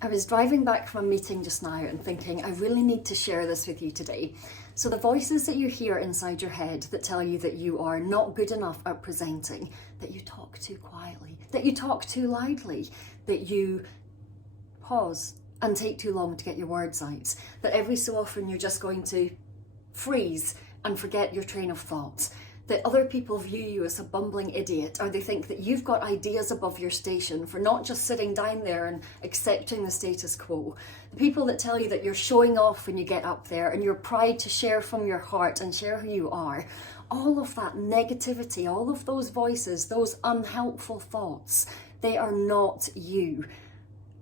I was driving back from a meeting just now and thinking, I really need to share this with you today. So the voices that you hear inside your head that tell you that you are not good enough at presenting, that you talk too quietly, that you talk too loudly, that you pause and take too long to get your words out, that every so often you're just going to freeze and forget your train of thought, that other people view you as a bumbling idiot, or they think that you've got ideas above your station for not just sitting down there and accepting the status quo. The people that tell you that you're showing off when you get up there and your pride to share from your heart and share who you are. All of that negativity, all of those voices, those unhelpful thoughts, they are not you.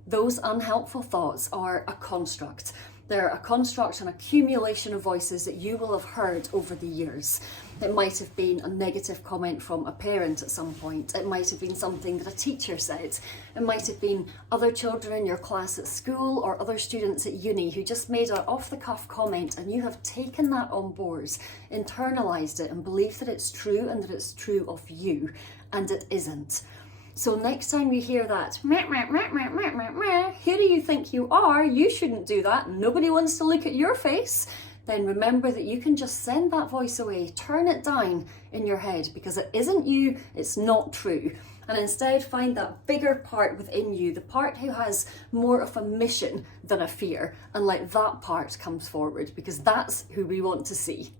Those unhelpful thoughts are a construct. They're a construct, an accumulation of voices that you will have heard over the years. It might have been a negative comment from a parent at some point. It might have been something that a teacher said. It might have been other children in your class at school or other students at uni who just made an off-the-cuff comment, and you have taken that on board, internalised it and believed that it's true and that it's true of you, and it isn't. So next time you hear that, meh, meh, meh, meh, meh, meh, meh, who do you think you are? You shouldn't do that. Nobody wants to look at your face. Then remember that you can just send that voice away, turn it down in your head, because it isn't you, it's not true. And instead find that bigger part within you, the part who has more of a mission than a fear, and let that part come forward, because that's who we want to see.